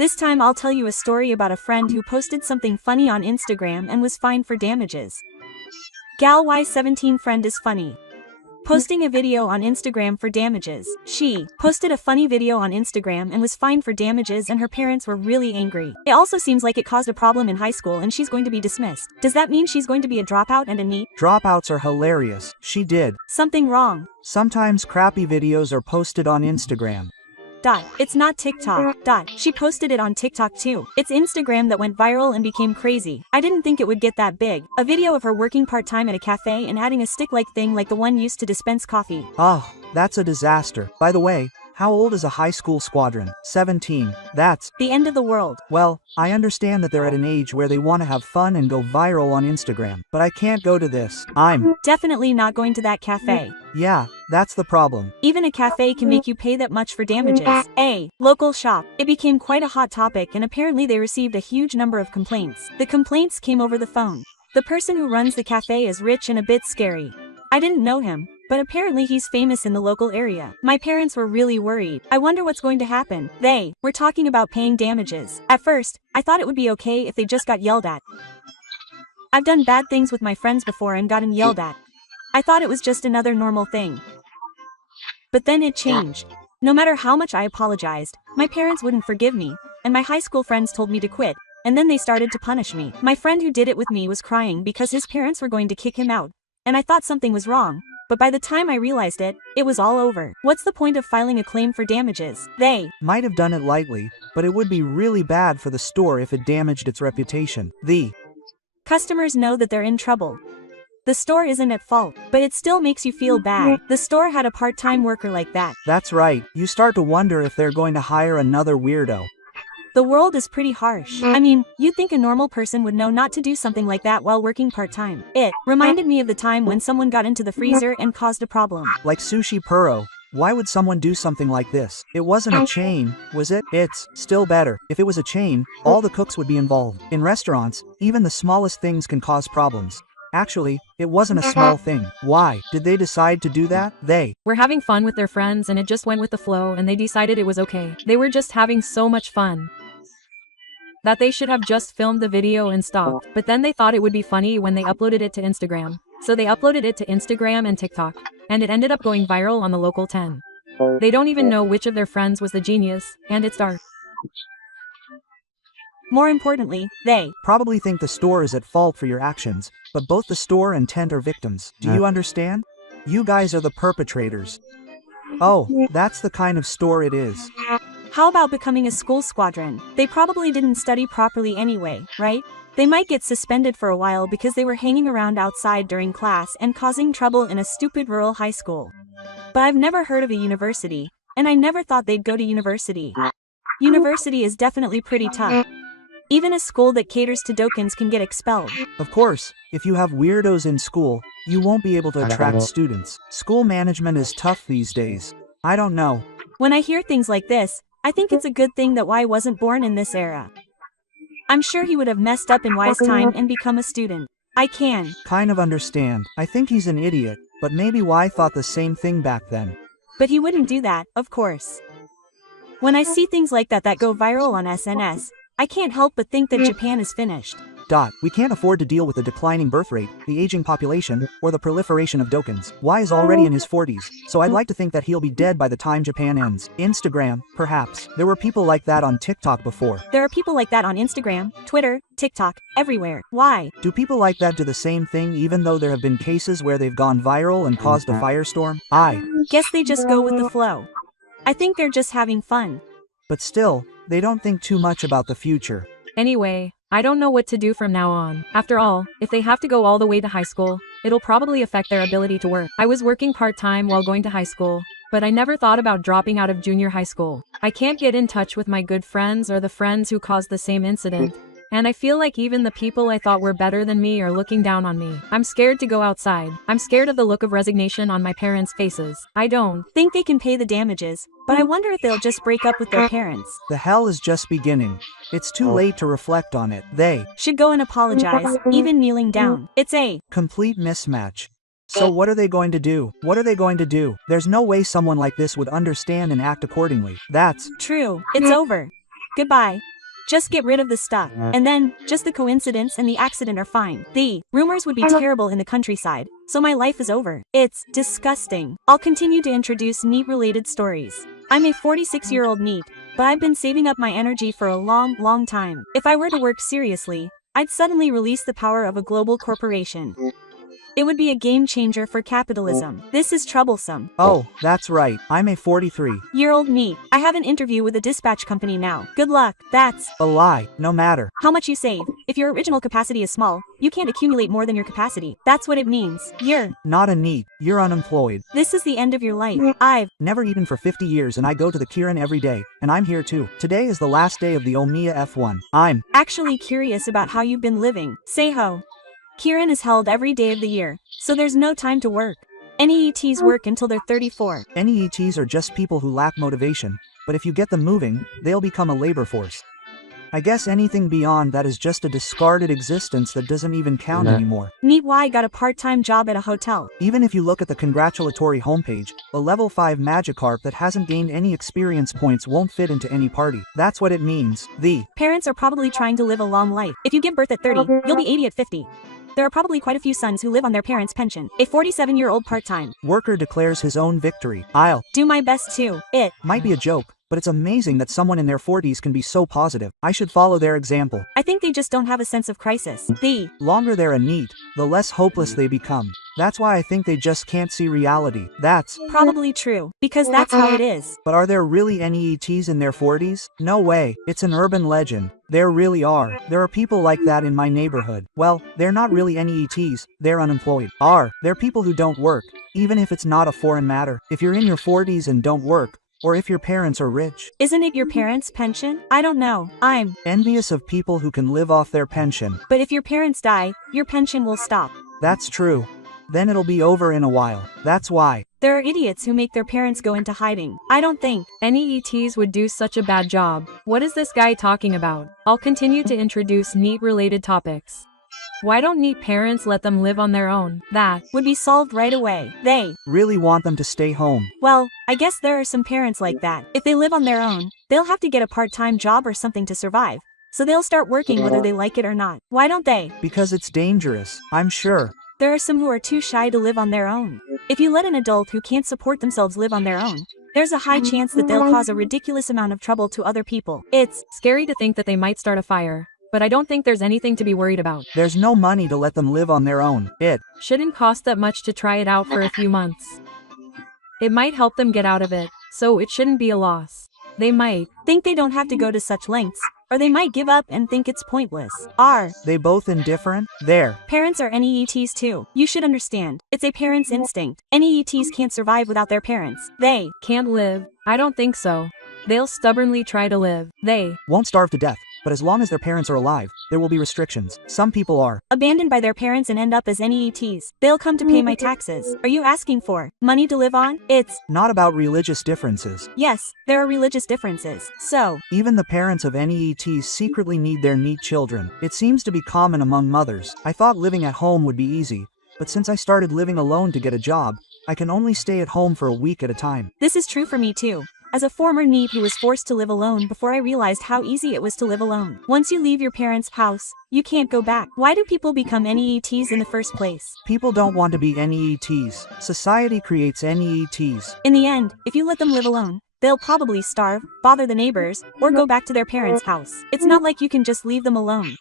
This time I'll tell you a story about a friend who posted something funny on Instagram and was fined for damages. Gal Y17 friend is funny. Posting a video on Instagram for damages. She posted a funny video on Instagram and was fined for damages, and her parents were really angry. It also seems like it caused a problem in high school and she's going to be dismissed. Does that mean she's going to be a dropout and a NEET? Dropouts are hilarious. She did something wrong. Sometimes crappy videos are posted on Instagram. It's not TikTok. She posted it on TikTok too. It's Instagram that went viral and became crazy. I didn't think it would get that big. A video of her working part-time at a cafe and adding a stick-like thing like the one used to dispense coffee. Oh, that's a disaster. By the way, how old is a high school squadron? 17. That's the end of the world. Well, I understand that they're at an age where they want to have fun and go viral on Instagram, but I can't go to this. I'm definitely not going to that cafe. Yeah, that's the problem. Even a cafe can make you pay that much for damages. A local shop. It became quite a hot topic and apparently they received a huge number of complaints. The complaints came over the phone. The person who runs the cafe is rich and a bit scary. I didn't know him, but apparently he's famous in the local area. My parents were really worried. I wonder what's going to happen. They were talking about paying damages. At first, I thought it would be okay if they just got yelled at. I've done bad things with my friends before and gotten yelled at. I thought it was just another normal thing. But then it changed. No matter how much I apologized, my parents wouldn't forgive me, and my high school friends told me to quit, and then they started to punish me. My friend who did it with me was crying because his parents were going to kick him out, and I thought something was wrong, but by the time I realized it, it was all over. What's the point of filing a claim for damages? They might have done it lightly, but it would be really bad for the store if it damaged its reputation. The customers know that they're in trouble. The store isn't at fault, but it still makes you feel bad. The store had a part-time worker like that. That's right. You start to wonder if they're going to hire another weirdo. The world is pretty harsh. I mean, you'd think a normal person would know not to do something like that while working part-time. It reminded me of the time when someone got into the freezer and caused a problem. Like Sushi Puro. Why would someone do something like this? It wasn't a chain, was it? It's still better. If it was a chain, all the cooks would be involved. In restaurants, even the smallest things can cause problems. Actually, it wasn't a small thing. Why did they decide to do that? They were having fun with their friends and it just went with the flow and they decided it was okay. They were just having so much fun that they should have just filmed the video and stopped. But then they thought it would be funny when they uploaded it to Instagram. So they uploaded it to Instagram and TikTok, and it ended up going viral on the local 10. They don't even know which of their friends was the genius, and it's dark. More importantly, they probably think the store is at fault for your actions, but both the store and tent are victims. Do you understand? You guys are the perpetrators. Oh, that's the kind of store it is. How about becoming a school squadron? They probably didn't study properly anyway, right? They might get suspended for a while because they were hanging around outside during class and causing trouble in a stupid rural high school. But I've never heard of a university, and I never thought they'd go to university. University is definitely pretty tough. Even a school that caters to dokens can get expelled. Of course, if you have weirdos in school, you won't be able to attract students. School management is tough these days. I don't know. When I hear things like this, I think it's a good thing that Y wasn't born in this era. I'm sure he would have messed up in Y's time and become a student. I can kind of understand. I think he's an idiot, but maybe Y thought the same thing back then. But he wouldn't do that, of course. When I see things like that go viral on SNS, I can't help but think that Japan is finished. We can't afford to deal with the declining birth rate, the aging population, or the proliferation of dokens. Y is already in his 40s, so I'd like to think that he'll be dead by the time Japan ends. Instagram, perhaps. There were people like that on TikTok before. There are people like that on Instagram, Twitter, TikTok, everywhere. Why? Do people like that do the same thing even though there have been cases where they've gone viral and caused a firestorm? I guess they just go with the flow. I think they're just having fun. But still, they don't think too much about the future. Anyway, I don't know what to do from now on. After all, if they have to go all the way to high school, it'll probably affect their ability to work. I was working part-time while going to high school, but I never thought about dropping out of junior high school. I can't get in touch with my good friends or the friends who caused the same incident. And I feel like even the people I thought were better than me are looking down on me. I'm scared to go outside. I'm scared of the look of resignation on my parents' faces. I don't think they can pay the damages, but I wonder if they'll just break up with their parents. The hell is just beginning. It's too late to reflect on it. They should go and apologize, even kneeling down. It's a complete mismatch. So what are they going to do? What are they going to do? There's no way someone like this would understand and act accordingly. That's true. It's over. Goodbye. Just get rid of the stuff. And then, just the coincidence and the accident are fine. The rumors would be terrible in the countryside, so my life is over. It's disgusting. I'll continue to introduce NEET-related stories. I'm a 46-year-old NEET, but I've been saving up my energy for a long time. If I were to work seriously, I'd suddenly release the power of a global corporation. It would be a game changer for capitalism. This is troublesome. Oh, that's right. I'm a 43-year-old NEET. I have an interview with a dispatch company now. Good luck. That's a lie, no matter how much you save. If your original capacity is small, you can't accumulate more than your capacity. That's what it means. You're not a NEET. You're unemployed. This is the end of your life. I've never eaten for 50 years and I go to the Kirin every day, and I'm here too. Today is the last day of the Omiya F1. I'm actually curious about how you've been living. Say ho. Kirin is held every day of the year, so there's no time to work. NEETs work until they're 34. NEETs are just people who lack motivation, but if you get them moving, they'll become a labor force. I guess anything beyond that is just a discarded existence that doesn't even count anymore. NEET Y got a part-time job at a hotel. Even if you look at the congratulatory homepage, a level 5 Magikarp that hasn't gained any experience points won't fit into any party. That's what it means. The parents are probably trying to live a long life. If you give birth at 30, you'll be 80 at 50. There are probably quite a few sons who live on their parents' pension. A 47-year-old part-time worker declares his own victory. I'll do my best too. It might be a joke, but it's amazing that someone in their 40s can be so positive. I should follow their example. I think they just don't have a sense of crisis. The longer they're a NEET, the less hopeless they become. That's why I think they just can't see reality. That's probably true, because that's how it is. But are there really NEETs in their 40s? No way. It's an urban legend. There really are. There are people like that in my neighborhood. Well, they're not really NEETs, they're unemployed. They're people who don't work, even if it's not a foreign matter. If you're in your 40s and don't work, or if your parents are rich. Isn't it your parents' pension? I don't know. I'm envious of people who can live off their pension. But if your parents die, your pension will stop. That's true. Then it'll be over in a while. That's why. There are idiots who make their parents go into hiding. I don't think NEETs would do such a bad job. What is this guy talking about? I'll continue to introduce NEET-related topics. Why don't NEET parents let them live on their own? That would be solved right away. They really want them to stay home. Well, I guess there are some parents like that. If they live on their own, they'll have to get a part-time job or something to survive. So they'll start working whether they like it or not. Why don't they? Because it's dangerous, I'm sure. There are some who are too shy to live on their own. If you let an adult who can't support themselves live on their own, there's a high chance that they'll cause a ridiculous amount of trouble to other people. It's scary to think that they might start a fire, but I don't think there's anything to be worried about. There's no money to let them live on their own. It shouldn't cost that much to try it out for a few months. It might help them get out of it, so it shouldn't be a loss. They might think they don't have to go to such lengths, or they might give up and think it's pointless. Are they both indifferent? Their parents are NEETs too. You should understand. It's a parent's instinct. NEETs can't survive without their parents. They can't live. I don't think so. They'll stubbornly try to live. They won't starve to death. But as long as their parents are alive, there will be restrictions. Some people are abandoned by their parents and end up as NEETs. They'll come to pay my taxes. Are you asking for money to live on? It's not about religious differences. Yes, there are religious differences. So even the parents of NEETs secretly need their NEET children. It seems to be common among mothers. I thought living at home would be easy, but since I started living alone to get a job, I can only stay at home for a week at a time. This is true for me too. As a former NEET who was forced to live alone before I realized how easy it was to live alone. Once you leave your parents' house, you can't go back. Why do people become NEETs in the first place? People don't want to be NEETs. Society creates NEETs. In the end, if you let them live alone, they'll probably starve, bother the neighbors, or go back to their parents' house. It's not like you can just leave them alone.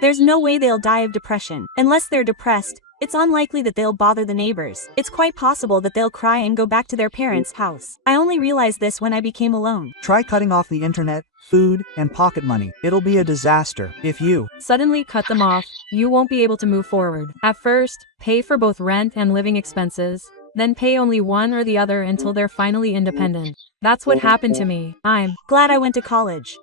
There's no way they'll die of depression. Unless they're depressed, it's unlikely that they'll bother the neighbors. It's quite possible that they'll cry and go back to their parents' house. I only realized this when I became alone. Try cutting off the internet, food, and pocket money. It'll be a disaster. If you suddenly cut them off, you won't be able to move forward. At first, pay for both rent and living expenses, then pay only one or the other until they're finally independent. That's what happened to me. I'm glad I went to college.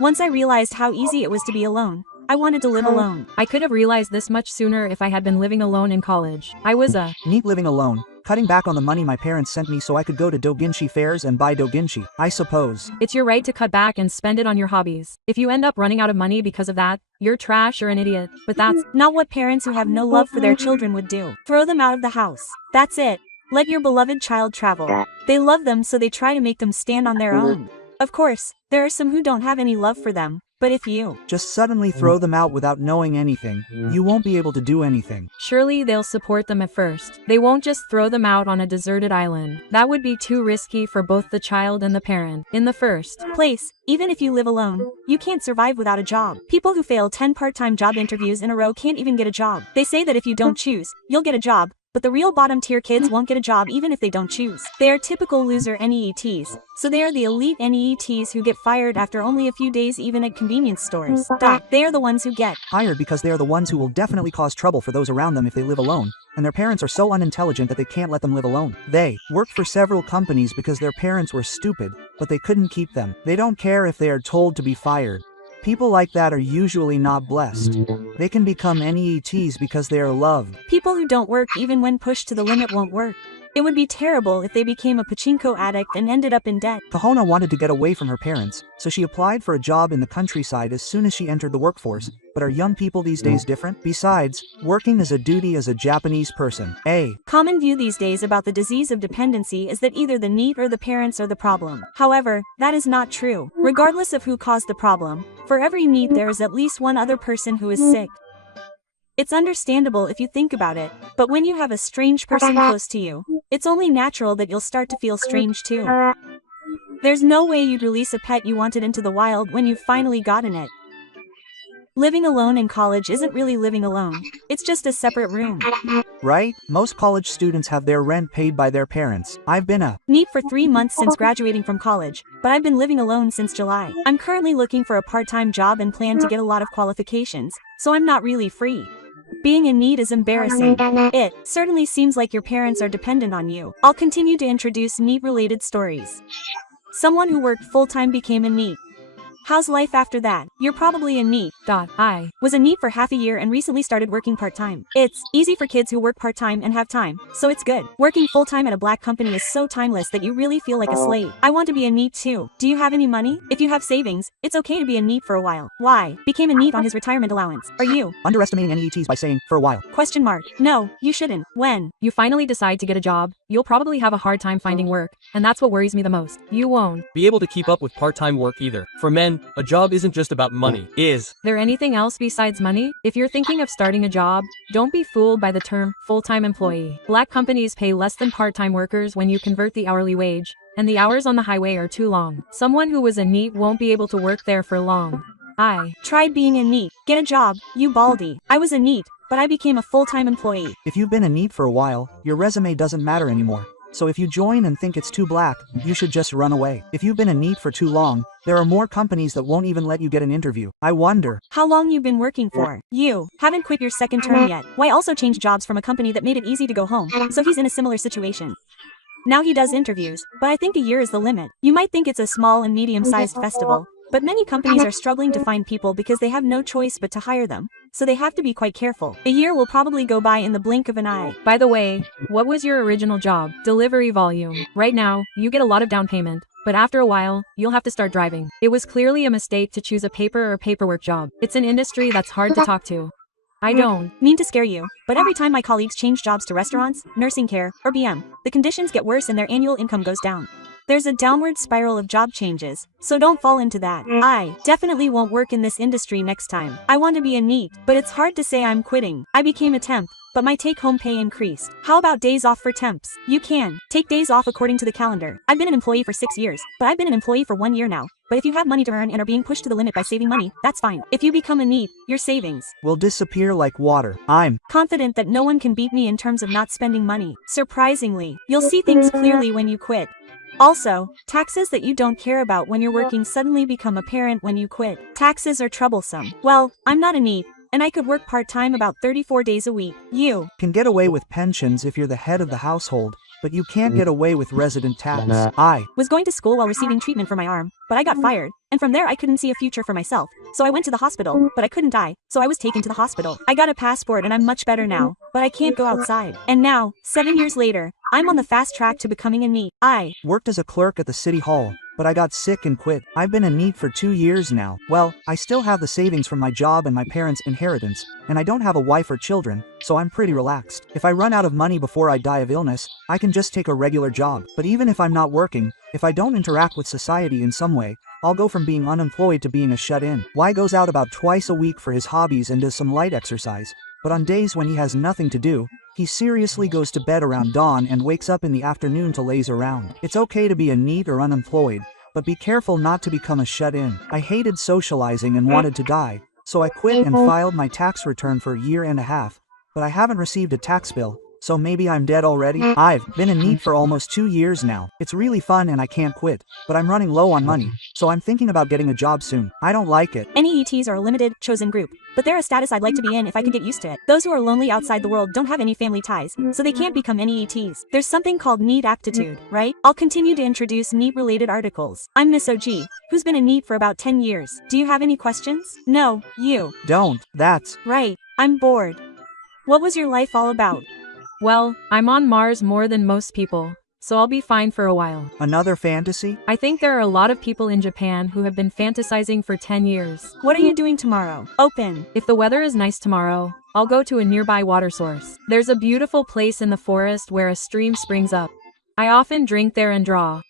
Once I realized how easy it was to be alone, I wanted to live alone. I could have realized this much sooner if I had been living alone in college. I was a NEET living alone, cutting back on the money my parents sent me so I could go to doujinshi fairs and buy doujinshi, I suppose. It's your right to cut back and spend it on your hobbies. If you end up running out of money because of that, you're trash or an idiot. But that's not what parents who have no love for their children would do. Throw them out of the house. That's it. Let your beloved child travel. They love them so they try to make them stand on their own. Of course, there are some who don't have any love for them, But if you just suddenly throw them out without knowing anything, you won't be able to do anything. Surely they'll support them at first. They won't just throw them out on a deserted island. That would be too risky for both the child and the parent. In the first place, even if you live alone, you can't survive without a job. People who fail 10 part-time job interviews in a row can't even get a job. They say that if you don't choose, you'll get a job. But the real bottom-tier kids won't get a job even if they don't choose. They are typical loser NEETs, so they are the elite NEETs who get fired after only a few days even at convenience stores. They are the ones who get hired because they are the ones who will definitely cause trouble for those around them if they live alone, and their parents are so unintelligent that they can't let them live alone. They worked for several companies because their parents were stupid, but they couldn't keep them. They don't care if they are told to be fired. People like that are usually not blessed. They can become NEETs because they are loved. People who don't work even when pushed to the limit won't work. It would be terrible if they became a pachinko addict and ended up in debt. Kahona wanted to get away from her parents, so she applied for a job in the countryside as soon as she entered the workforce. But are young people these days different? Besides, working is a duty as a Japanese person. A common view these days about the disease of dependency is that either the NEET or the parents are the problem. However, that is not true. Regardless of who caused the problem, for every NEET there is at least one other person who is sick. It's understandable if you think about it, but when you have a strange person close to you, it's only natural that you'll start to feel strange too. There's no way you'd release a pet you wanted into the wild when you've finally gotten it. Living alone in college isn't really living alone, it's just a separate room. Right? Most college students have their rent paid by their parents. I've been a NEET for 3 months since graduating from college, but I've been living alone since July. I'm currently looking for a part-time job and plan to get a lot of qualifications, so I'm not really free. Being in NEET is embarrassing. It certainly seems like your parents are dependent on you. I'll continue to introduce NEET-related stories. Someone who worked full-time became a NEET. How's life after that? You're probably a NEET. I was a NEET for half a year and recently started working part-time. It's easy for kids who work part-time and have time, so it's good. Working full-time at a black company is so timeless that you really feel like a slave. I want to be a NEET too. Do you have any money? If you have savings, it's okay to be a NEET for a while. Why? Became a NEET on his retirement allowance. Are you underestimating NEETs by saying, for a while? Question mark. No, you shouldn't. When you finally decide to get a job, you'll probably have a hard time finding work, and that's what worries me the most. You won't be able to keep up with part-time work either. For men, a job isn't just about money. Is there anything else besides money? If you're thinking of starting a job, don't be fooled by the term full-time employee. Black companies pay less than part-time workers when you convert the hourly wage, and the hours on the highway are too long. Someone who was a NEET won't be able to work there for long. I tried being a NEET. Get a job, you baldy. I was a NEET, but I became a full-time employee. If you've been a NEET for a while, your resume doesn't matter anymore. So if you join and think it's too black, you should just run away. If you've been a NEET for too long, there are more companies that won't even let you get an interview. I wonder how long you've been working for. You haven't quit your second term yet. Why also change jobs from a company that made it easy to go home? So he's in a similar situation. Now he does interviews, but I think a year is the limit. You might think it's a small and medium-sized festival, but many companies are struggling to find people because they have no choice but to hire them, so they have to be quite careful. A year will probably go by in the blink of an eye. By the way, what was your original job? Delivery volume. Right now, you get a lot of down payment, but after a while, you'll have to start driving. It was clearly a mistake to choose a paper or paperwork job. It's an industry that's hard to talk to. I don't mean to scare you, but every time my colleagues change jobs to restaurants, nursing care, or BM, the conditions get worse and their annual income goes down. There's a downward spiral of job changes, so don't fall into that. I definitely won't work in this industry next time. I want to be a NEET, but it's hard to say I'm quitting. I became a temp, but my take-home pay increased. How about days off for temps? You can take days off according to the calendar. I've been an employee for 6 years, but I've been an employee for 1 year now. But if you have money to earn and are being pushed to the limit by saving money, that's fine. If you become a NEET, your savings will disappear like water. I'm confident that no one can beat me in terms of not spending money. Surprisingly, you'll see things clearly when you quit. Also, taxes that you don't care about when you're working suddenly become apparent when you quit. Taxes are troublesome. Well, I'm not a NEET, and I could work part-time about 34 days a week. You can get away with pensions if you're the head of the household, but you can't get away with resident tax. I was going to school while receiving treatment for my arm, but I got fired, and from there I couldn't see a future for myself. So I went to the hospital, but I couldn't die, so I was taken to the hospital. I got a passport and I'm much better now, but I can't go outside. And now, 7 years later, I'm on the fast track to becoming a NEET. I worked as a clerk at the city hall, but I got sick and quit. I've been a NEET for 2 years now. Well, I still have the savings from my job and my parents' inheritance, and I don't have a wife or children, so I'm pretty relaxed. If I run out of money before I die of illness, I can just take a regular job. But even if I'm not working, if I don't interact with society in some way, I'll go from being unemployed to being a shut-in. Y goes out about twice a week for his hobbies and does some light exercise, but on days when he has nothing to do, he seriously goes to bed around dawn and wakes up in the afternoon to laze around. It's okay to be a NEET or unemployed, but be careful not to become a shut-in. I hated socializing and wanted to die, so I quit and filed my tax return for a year and a half, but I haven't received a tax bill. So maybe I'm dead already? I've been a NEET for almost 2 years now. It's really fun and I can't quit, but I'm running low on money, so I'm thinking about getting a job soon. I don't like it. NEETs are a limited, chosen group, but they're a status I'd like to be in if I could get used to it. Those who are lonely outside the world don't have any family ties, so they can't become NEETs. There's something called NEET aptitude, right? I'll continue to introduce NEET-related articles. I'm Miss OG, who's been a NEET for about 10 years. Do you have any questions? No, you. Don't. That's Right. I'm bored. What was your life all about? Well, I'm on Mars more than most people, so I'll be fine for a while. another fantasy? I think there are a lot of people in Japan who have been fantasizing for 10 years. What are you doing tomorrow? Open. If the weather is nice tomorrow, I'll go to a nearby water source. There's a beautiful place in the forest where a stream springs up. I often drink there and draw.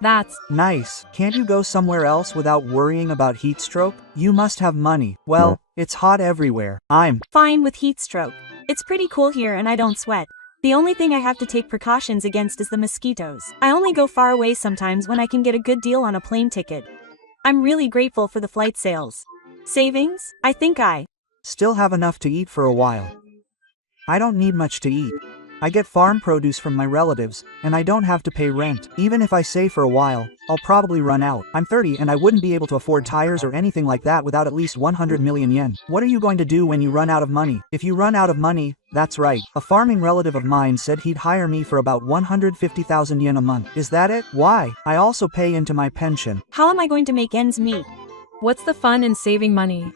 That's Nice. Can't you go somewhere else without worrying about heat stroke? You must have money. Well, it's hot everywhere. I'm Fine with heat stroke. It's pretty cool here and I don't sweat. The only thing I have to take precautions against is the mosquitoes. I only go far away sometimes when I can get a good deal on a plane ticket. I'm really grateful for the flight sales. Savings? I think I still have enough to eat for a while. I don't need much to eat. I get farm produce from my relatives, and I don't have to pay rent. Even if I save for a while, I'll probably run out. I'm 30 and I wouldn't be able to afford tires or anything like that without at least 100 million yen. What are you going to do when you run out of money? If you run out of money, that's right. A farming relative of mine said he'd hire me for about 150,000 yen a month. Is that it? Why? I also pay into my pension. How am I going to make ends meet? what's the fun in saving money?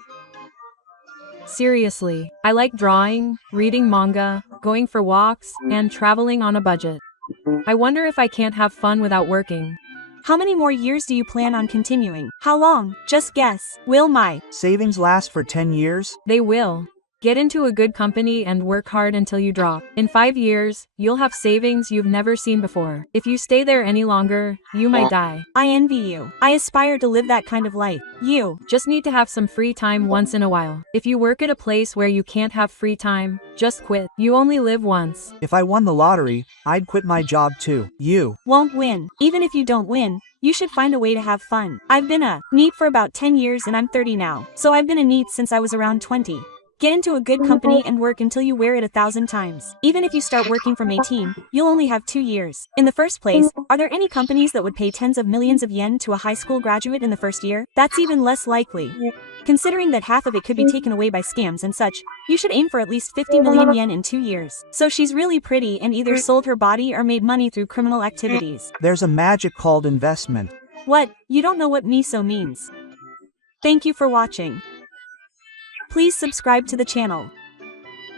Seriously, I like drawing, reading manga, going for walks, and traveling on a budget. I wonder if I can't have fun without working. How many more years do you plan on continuing? How long? Just guess. Will my Savings last for 10 years? They will. Get into a good company and work hard until you drop. In 5 years, you'll have savings you've never seen before. If you stay there any longer, you might die. I envy you. I aspire to live that kind of life. You Just need to have some free time once in a while. If you work at a place where you can't have free time, just quit. You only live once. If I won the lottery, I'd quit my job too. You won't win. Even if you don't win, you should find a way to have fun. I've been a NEET for about 10 years and I'm 30 now. So I've been a NEET since I was around 20. Get into a good company and work until you wear it 1,000 times. Even if you start working from 18, you'll only have 2 years. In the first place, are there any companies that would pay tens of millions of yen to a high school graduate in the first year? That's even less likely. Considering that half of it could be taken away by scams and such, you should aim for at least 50 million yen in 2 years. So she's really pretty and either sold her body or made money through criminal activities. There's a magic called investment. What? You don't know what miso means. Thank you for watching. Please subscribe to the channel.